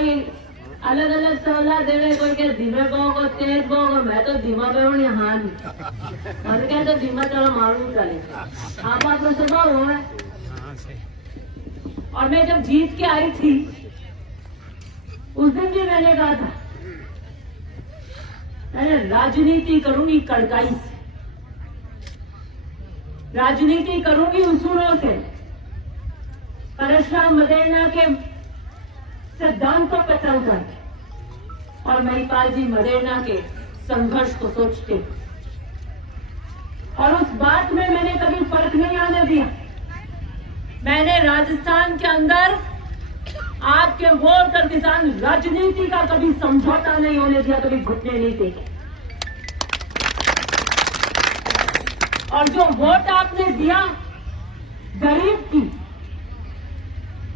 कोई अलग अलग सलाह दे रहे, कोई के धीमे बोगो तेज बोगो, मैं तो धीमा बोगो यहाँ नहीं, और क्या तो धीमा चलो मालूम चले, आप तो स्वभाव हो है। और मैं जब जीत के आई थी उस दिन भी मैंने कहा था मैंने राजनीति करूंगी कड़काई से, राजनीति करूंगी उसूलों से, परशुराम मदेरणा के सिद्धांतों पर चलकर और महिपाल जी मदेरणा के संघर्ष को सोचते। और उस बात में मैंने कभी फर्क नहीं आने दिया। मैंने राजस्थान के अंदर आपके वोट और किसान राजनीति का कभी समझौता नहीं होने दिया, कभी घुटने नहीं टेके। और जो वोट आपने दिया गरीब की,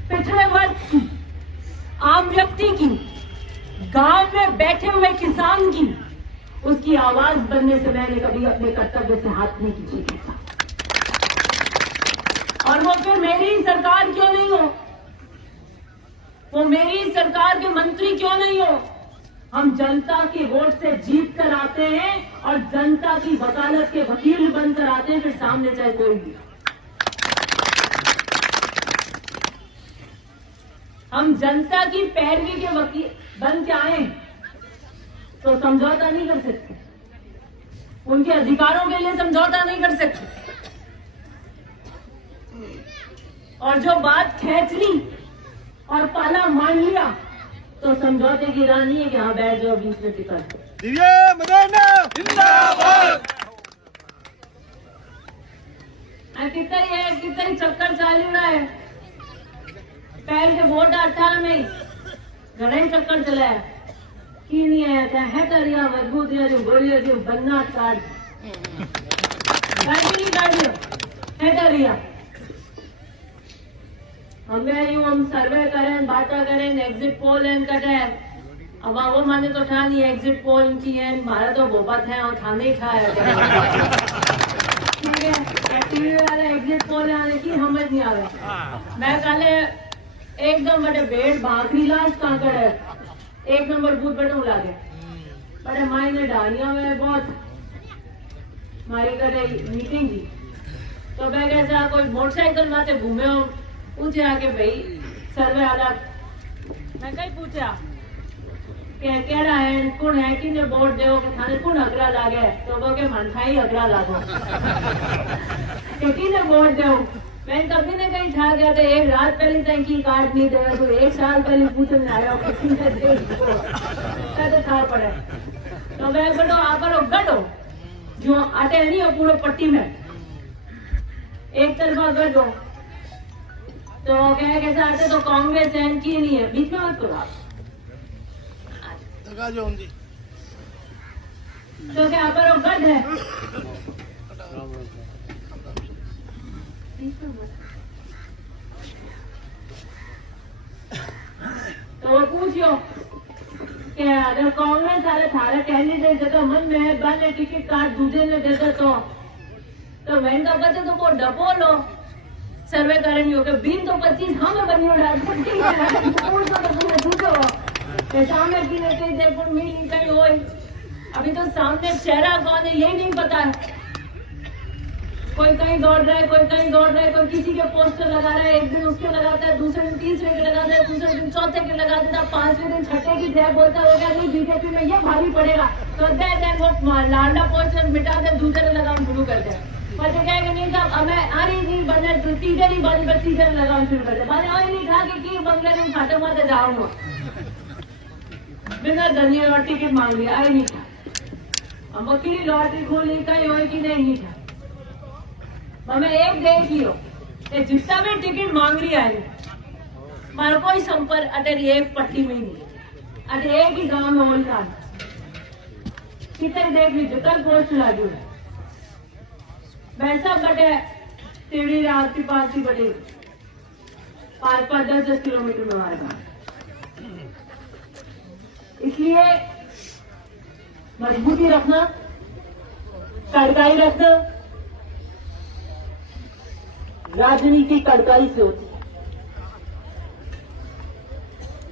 पिछड़े वर्ग की, आम व्यक्ति की, गांव में बैठे हुए किसान की, उसकी आवाज बनने से मैंने कभी अपने कर्तव्य से हाथ नहीं खींचे। और वो फिर मेरी ही सरकार क्यों नहीं हो, वो मेरी ही सरकार के मंत्री क्यों नहीं हो, हम जनता की वोट से जीत कर आते हैं और जनता की वकालत के वकील बनकर आते हैं, फिर सामने चाहे कोई भी। हम जनता की पैरवी के वकील बन के आए तो समझौता नहीं कर सकते, उनके अधिकारों के लिए समझौता नहीं कर सकते। और जो बात खींच ली और पाला मान लिया तो समझौते की राह नहीं है कि हाँ बैठ जाओ बीच में टिकट। कितना ही चक्कर चालू रहा है, पहले के वोट 18 में घना ही चक्कर चलाया की नहीं आया था, है करिया मजबूत गोलियों जो बनना काट नहीं काट लियो है करिया। हम सर्वे करें, बातें करें, एग्जिट पोल एन कटे, अब वो माने तो ठा नहीं एग्जिट पोल की है, मारा तो बोबत है और थाने ही खाया। ठीक है, टीवी वाले एग्जिट पोल आने की समझ नहीं आ रहा। मैं कल एकदम बड़े बेड़ भाखरी लाश कांकड़ है, एक नंबर बूथ बटू लागे बड़े मायने डालिया में बहुत मारी करे मीटिंग की। तो मैं कैसा कोई मोटरसाइकिल माते घूमे हो, पूछे आके भाई सर्वे वाला, मैं कहीं पूछा केड़ा है कौन है कि वोट दो थाने कौन अगरा लागे, तो वो के मन खाई अगरा लागो कि वोट दो। मैं कभी ने कहीं ठा गया था, एक रात पहले तक की कार्ड नहीं दे, तो एक साल पहले पूछने आया तो था पड़े। तो मैं बड़ो आप गढ़ो जो आटे नहीं हो पूरे पट्टी में एक तरफा गढ़ो, तो क्या कैसे आते तो कांग्रेस है की नहीं है, बीच में मत करो आप तो क्या पर वो गढ़ है। तो वो पूछो कि अगर कांग्रेस वाले थारे कैंडिडेट देते मन में बने टिकट कार्ड दूसरे ने देते तो मैं तो कहते तो वो डबो लो सर्वे करेंगे हो बीन तो 25 हमें बनी सामने की देखो मिल कहीं हो, अभी तो सामने चेहरा कौन है यही नहीं पता है। कोई कहीं दौड़ रहा है, कोई कहीं दौड़ रहा है, कोई किसी के पोस्टर लगा रहा है, एक दिन उसके लगाता है, दूसरे दिन तीसरे के लगाता है, दूसरे दिन चौथे के लगा देता, 5वें दिन छठे की जय बोलता हो गया नहीं बीजेपी में ये भारी पड़ेगा, तो देन वो लाडला पोस्टर मिटा दे, दूसरे लगाना शुरू कर दे। पर कहेगा नहीं साहब हमें आ रही नहीं बने तीसरे ही बारी पर तीसरे लगाना शुरू कर दे, मैंने और नहीं था कि बंगले में खाते माते जाऊंगा बिना धनिया और टिकट मांग लिया, आई नहीं था। हम वकील लॉटरी खोली कहीं हो कि नहीं था, हमें एक देख लियो जितना भी टिकट मांग रही है मारो कोई संपर्क अगर एक पट्टी में ही नहीं, अगर एक ही गांव में होल का कितने देख लीजिए कल पोस्ट लागू है वैसा बटे टिवड़ी आरती पारती बटे 5-5 10-10 किलोमीटर में हमारे गाँव। इसलिए मजबूती रखना, कड़काई रखना, राजनीति कड़काई से होती है।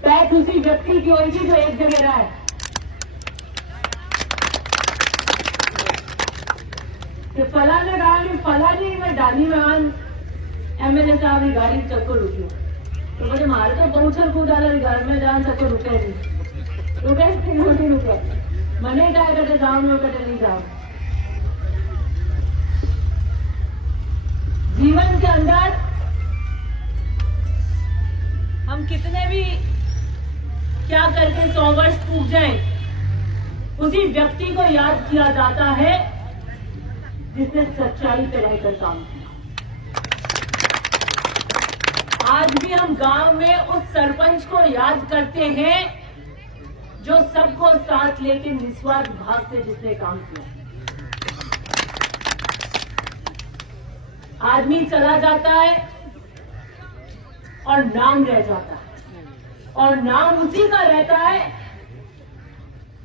तय दूसरी व्यक्ति की होगी जो एक जगह रहा है कि फलाने कहा कि फलानी में डाली में एमएलए साहब की गाड़ी चक्कर रुकी तो बोले मारे तो पहुंचल कूद आला घर में जान सको रुके नहीं रुके मने क्या करते जाओ कटे नहीं जाओ। जीवन के अंदर हम कितने भी क्या करके 100 वर्ष पूछ जाए उसी व्यक्ति को याद किया जाता है जिसने सच्चाई पे रहकर काम किया। आज भी हम गांव में उस सरपंच को याद करते हैं जो सबको साथ लेके निस्वार्थ भाव से जिसने काम किया। आदमी चला जाता है और नाम रह जाता है और नाम उसी का रहता है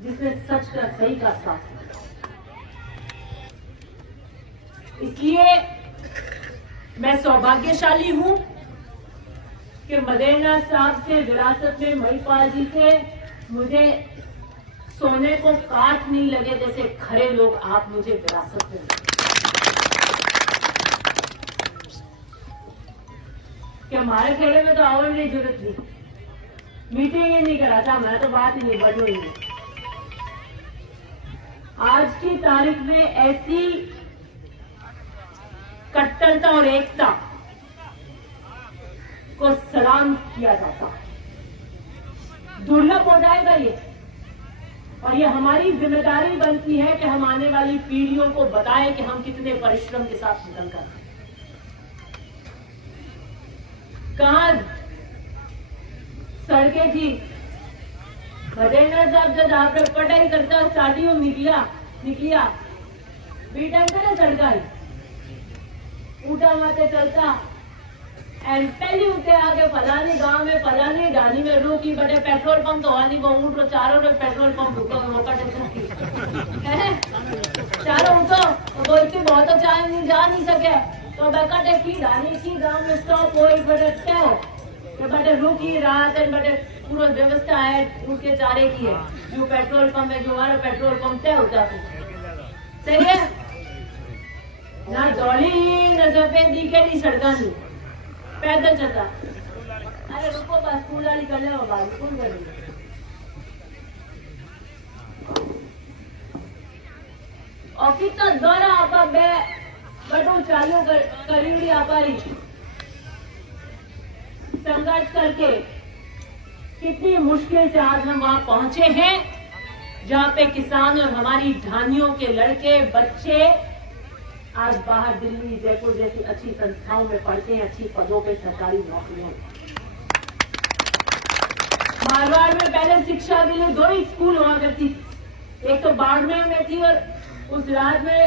जिसने सच का सही का साथ दिया। इसलिए मैं सौभाग्यशाली हूं कि मदेना साहब से विरासत में महिपाल जी से मुझे सोने को काट नहीं लगे जैसे खरे लोग आप मुझे विरासत में लगे। कि हमारे खेड़े में तो आवर नहीं जरूरत थी, मीटिंग ही नहीं करा था, मैं तो बात ही नहीं बढ़ रही है। आज की तारीख में ऐसी कट्टरता और एकता को सलाम किया जाता है। दुर्लभ हो जाएगा ये और ये हमारी जिम्मेदारी बनती है कि हम आने वाली पीढ़ियों को बताएं कि हम कितने परिश्रम के साथ निकल कर कहां सड़कें थी। मदेना साहब जब आप पर पढ़ाई करता स्टार्टिंग निकलिया बीटा करे सड़का ऊटा माते चलता एंड पहली उठे आगे फलानी गांव में फलानी डाली में रुकी बटे पेट्रोल पंप तो आनी को ऊँट चारों में पेट्रोल पंप रुको मौका चारों उठो बोलती बहुत तो चाय नहीं जा नहीं सके तो बेकटे की डाली की गांव में स्टॉप हो एक बटे क्या हो कि बटे रुकी रात है बटे पूरा व्यवस्था है उनके चारे की है जो पेट्रोल पंप है जो हमारा पेट्रोल पंप तय होता सही है ना दौड़ी न सफेद दिखे नहीं सड़का नहीं पैदल चलता। अरे रुको बस स्कूल वाली कर ले बात कौन कर रही और कितना द्वारा आपा बटू चालू करी आपारी संघर्ष करके कितनी मुश्किल से आज हम वहां पहुंचे हैं जहां पे किसान और हमारी ढानियों के लड़के बच्चे आज बाहर दिल्ली जयपुर जैसी अच्छी संस्थाओं में पढ़ते हैं, अच्छी पदों पे सरकारी नौकरियों। मारवाड़ में पहले शिक्षा के लिए 2 ही स्कूल हुआ करती थी, एक तो बाड़मेर में थी और उस रात में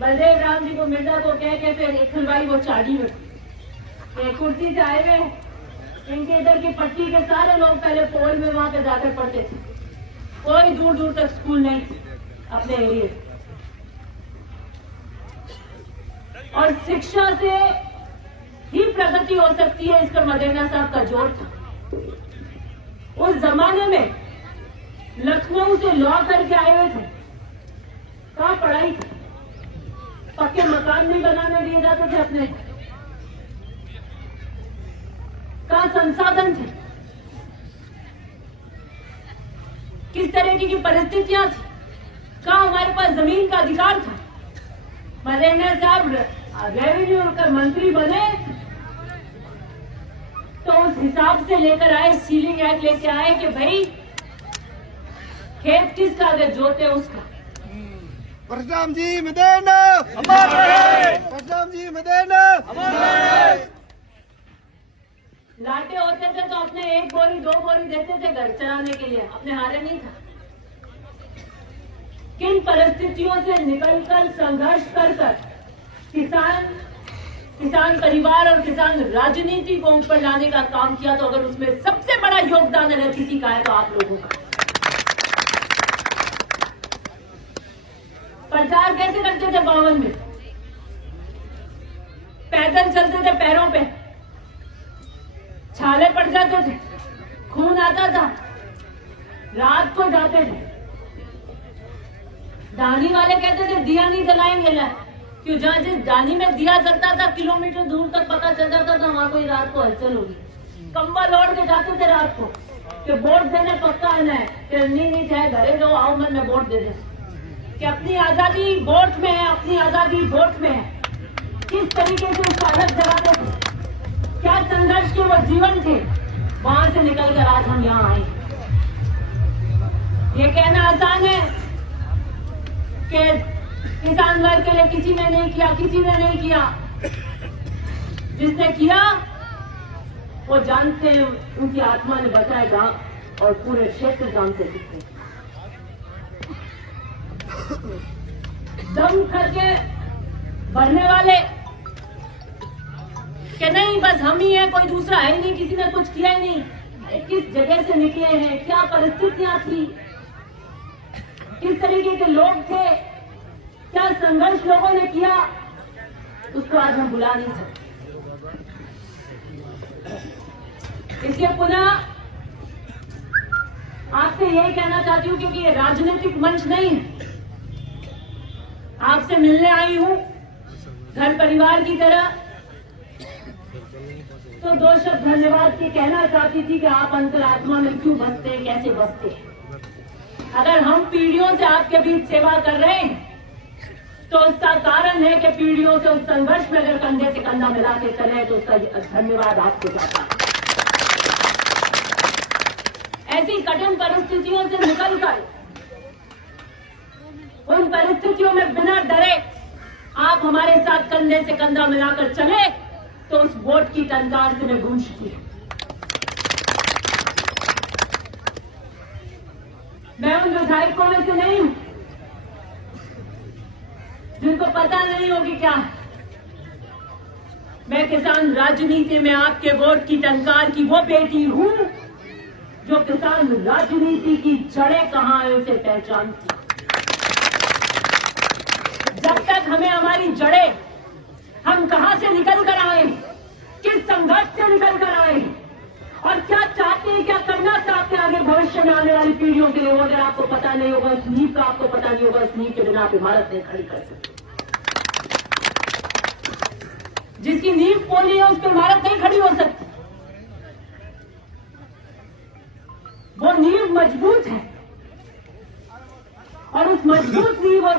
बलदेव राम जी को मिर्जा को कह के फिर एक खलवाई वो चाड़ी में कुर्सी से आए हुए इनके इधर की पट्टी के सारे लोग पहले पोल में वहां पे जाकर पढ़ते थे। कोई दूर दूर तक स्कूल नहीं अपने एरिया और शिक्षा से ही प्रगति हो सकती है, इस पर मदेना साहब का जोर था। उस जमाने में लखनऊ से लॉ करके आए हुए थे, कहां पढ़ाई थी, पक्के मकान नहीं बनाने दिए जाते थे अपने, कहां संसाधन थे, किस तरह की परिस्थितियां थी, कहां हमारे पास जमीन का अधिकार था। मदेना साहब रेवेन्यू का मंत्री बने तो उस हिसाब से लेकर आए, सीलिंग एक्ट लेके आए कि भाई खेत किसका अगर जोते उसका। परशुराम जी मदेना अमर रहे, परशुराम जी मदेना अमर रहे। लाटे होते थे तो अपने 1 बोरी 2 बोरी देते थे घर चलाने के लिए, अपने हारे नहीं था। किन परिस्थितियों से निकलकर संघर्ष कर किसान परिवार और किसान राजनीति को ऊपर लाने का काम किया, तो अगर उसमें सबसे बड़ा योगदान अगर किसी का है तो आप लोगों का। प्रचार कैसे करते थे 52 में, पैदल चलते थे, पैरों पे छाले पड़ जाते थे, खून आता था, रात को जाते थे। दानी वाले कहते थे दिया नहीं जलाएंगे ला, क्यों जहाँ जिस दानी में दिया जलता था किलोमीटर दूर तक पता चल जाता था वहां कोई रात को हलचल होगी। कंबल ओढ़ के जाते थे रात को कि वोट देने पक्का आना है, कि नहीं चाहे घरे जाओ आओ मन में वोट दे दे, कि अपनी आजादी वोट में है, अपनी आजादी वोट में है। किस तरीके से स्वागत जगाते थे, क्या संघर्ष के वो जीवन थे, वहां से निकलकर आज हम यहाँ आए। ये कहना आसान है कि किसान वर्ग के लिए किसी ने नहीं किया, किसी ने नहीं किया। जिसने किया वो जानते हैं, उनकी आत्मा ने बचाएगा और पूरे क्षेत्र जानते थे। दम करके बढ़ने वाले कि नहीं बस हम ही हैं, कोई दूसरा है ही नहीं, किसी ने कुछ किया ही नहीं। किस जगह से निकले हैं, क्या परिस्थितियां थी, किस तरीके के लोग थे, क्या संघर्ष लोगों ने किया, उसको आज हम भुला नहीं सकते। इसलिए पुनः आपसे यही कहना चाहती हूं, क्योंकि ये राजनीतिक मंच नहीं है, आपसे मिलने आई हूं घर परिवार की तरह, तो दो शब्द धन्यवाद की कहना चाहती थी कि आप अंतरात्मा में क्यों बसते हैं, कैसे बसते हैं। अगर हम पीढ़ियों से आपके बीच सेवा कर रहे हैं तो उसका कारण है कि पीढ़ियों से उस संघर्ष में अगर कंधे से कंधा मिला के चले तो उसका धन्यवाद आपको जाता है। ऐसी कठिन परिस्थितियों से निकलकर, उन परिस्थितियों में बिना डरे आप हमारे साथ कंधे से कंधा मिलाकर चले तो उस वोट की टंकार से मैं गूंजती है। मैं उन विधायकों में से नहीं हूं जिनको पता नहीं होगी क्या है। मैं किसान राजनीति में आपके वोट की टंकार की वो बेटी हूं जो किसान राजनीति की जड़ें कहां है उसे पहचानती। जब तक हमें हमारी जड़ें, हम कहां से निकल कर आए, किस संघर्ष से निकल कर आए और क्या चाहते हैं, क्या करना चाहते हैं आगे भविष्य में आने वाली पीढ़ियों के लिए, वो अगर आपको पता नहीं होगा, उस नींव का आपको पता नहीं होगा, उस नींव के बिना आप इमारत नहीं खड़ी कर सकते। जिसकी नींव पोली है उस पर इमारत नहीं खड़ी हो सकती। वो नींव मजबूत है और उस मजबूत नींव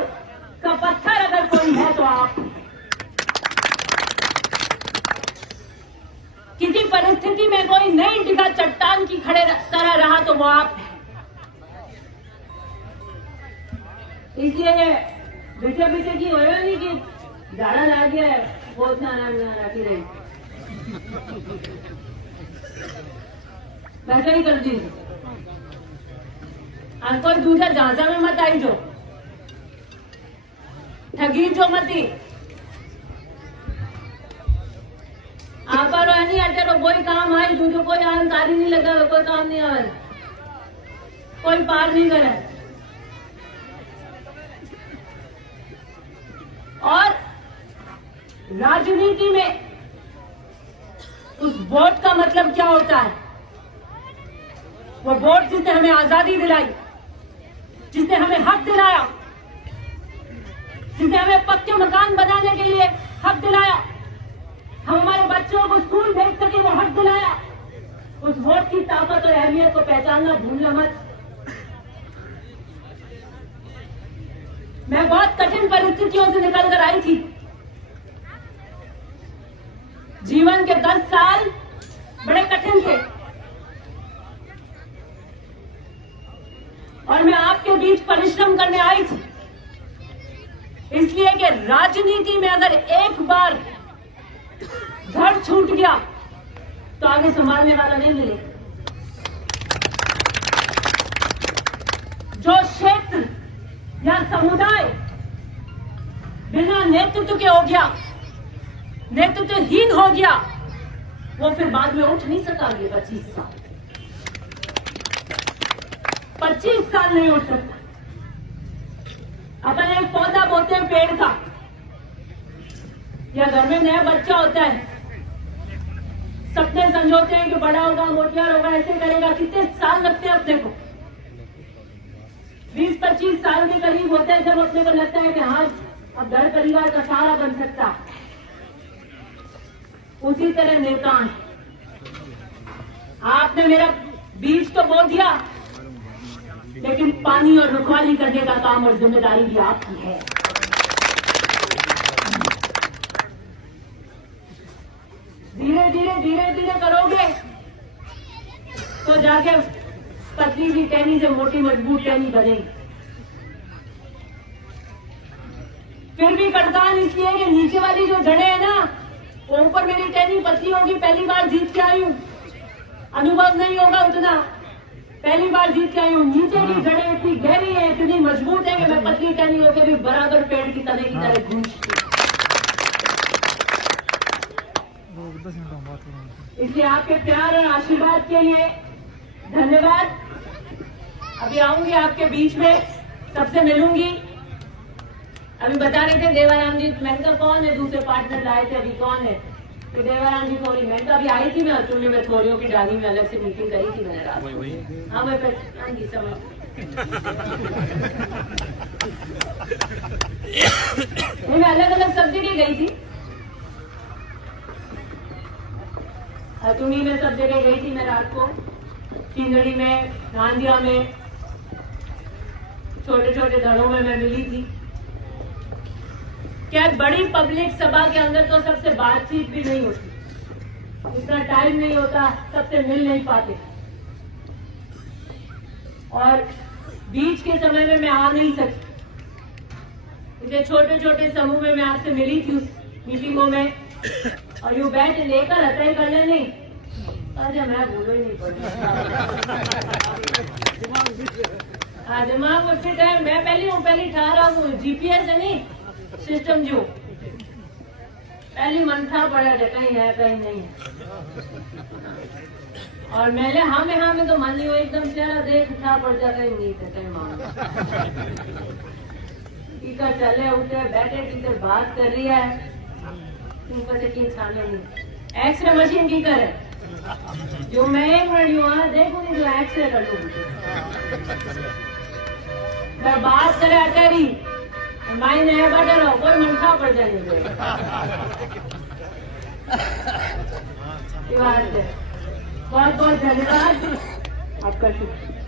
का पत्थर अगर कोई है तो आप। किसी परिस्थिति में कोई नहीं टिका चट्टान की खड़े तरह रहा तो वो आप है। इसलिए पीछे पीछे की हो नहीं कि झाड़ा ला गया है वो उतना राखी रही, वैसे ही कर दी। आज कोई दूसरा झांसा में मत आई जो ठगी जो मती आप नहीं आते तो कोई काम आई दूसरे कोई आनकारी नहीं लगा, कोई काम नहीं आवे, कोई पार नहीं करे। और राजनीति में उस वोट का मतलब क्या होता है? वो वोट जिसने हमें आजादी दिलाई, जिसने हमें हक दिलाया, जिसने हमें पक्के मकान बनाने के लिए हक दिलाया, हम हमारे बच्चों को स्कूल भेज सके वो हक दिलाया। उस वोट की ताकत और अहमियत को पहचानना भूलना मत। मैं बहुत कठिन परिस्थितियों से निकल कर आई थी। जीवन के 10 साल बड़े कठिन थे और मैं आपके बीच परिश्रम करने आई थी, इसलिए कि राजनीति में अगर एक बार घर छूट गया तो आगे संभालने वाला नहीं मिले। जो क्षेत्र या समुदाय बिना नेतृत्व के हो गया, नेतृत्वहीन हो गया, वो फिर बाद में उठ नहीं सका। 25 साल नहीं उठ सकता। अपन एक पौधा बोते हैं पेड़ का, या घर में नया बच्चा होता है, सपने संजोते हैं कि बड़ा होगा, मोटियार होगा, ऐसे करेगा। कितने साल लगते हैं अपने को? 20-25 साल के करीब होते हैं जब अपने को लगता है कि हाँ अब घर परिवार का सहारा बन सकता। उसी तरह नेतान, आपने मेरा बीज तो बो दिया, लेकिन पानी और रखवाली करने का काम और जिम्मेदारी भी आपकी है। धीरे धीरे करोगे तो जाके पतली सी टहनी से मोटी मजबूत टहनी बनेगी। फिर भी कटकान इसलिए कि नीचे वाली जो जड़ें है ना, वो ऊपर मेरी टहनी पतली होगी। पहली बार जीत के आई हूं, अनुभव नहीं होगा उतना, पहली बार जीत के आई हूं। नीचे की जड़ें इतनी गहरी है, इतनी मजबूत है कि मैं पतली टहनी होकर भी बराबर पेड़ की तने की तरह गूंजती। इसलिए आपके प्यार और आशीर्वाद के लिए धन्यवाद। अभी आऊंगी आपके बीच में, सबसे मिलूंगी। अभी बता रहे थे देवाराम जी, मैंने कहा कौन है दूसरे पार्टनर लाए थे, अभी कौन है? तो देवाराम जी थोड़ी, मैं तो अभी आई थी, मैं अतुल्य में थोड़ियों की डाली में अलग से मीटिंग करी थी मैंने रात को। हाँ मैं पहचान की समझ मैं अलग अलग सब जगह गई थी, अतुनी में सब जगह गई थी मैं रात को, चिंदड़ी में, नांदिया में, छोटे छोटे दलों में मैं मिली थी। क्या बड़ी पब्लिक सभा के अंदर तो सबसे बातचीत भी नहीं होती, इतना टाइम नहीं होता, सबसे मिल नहीं पाते। और बीच के समय में मैं आ नहीं सकती, इतने छोटे छोटे समूह में मैं आपसे मिली थी उस मीटिंगों में, और यू बैठ लेकर हत्या करने नहीं। अरे मैं बोलो ही नहीं पड़ा, दिमाग में फिट है। मैं पहली ठहरा हूँ, जीपीएस है नहीं सिस्टम, जो पहली मंथा पड़ा है कहीं है कहीं नहीं है। और मैंने हाँ में तो मान लियो, एकदम चेहरा देख उठा पड़ जाता है, नहीं था कहीं मान टीचर चले उठे बैठे, टीचर बात कर रही है, एक्सरे मशीन की करे जो मैं एक मिनट वहां देखू नहीं, जो एक्सरे कर लू मैं बात करे अटेरी माई नया बैठे रहो, कोई मंठा पड़ जाएंगे। बहुत बहुत धन्यवाद आपका, शुक्रिया।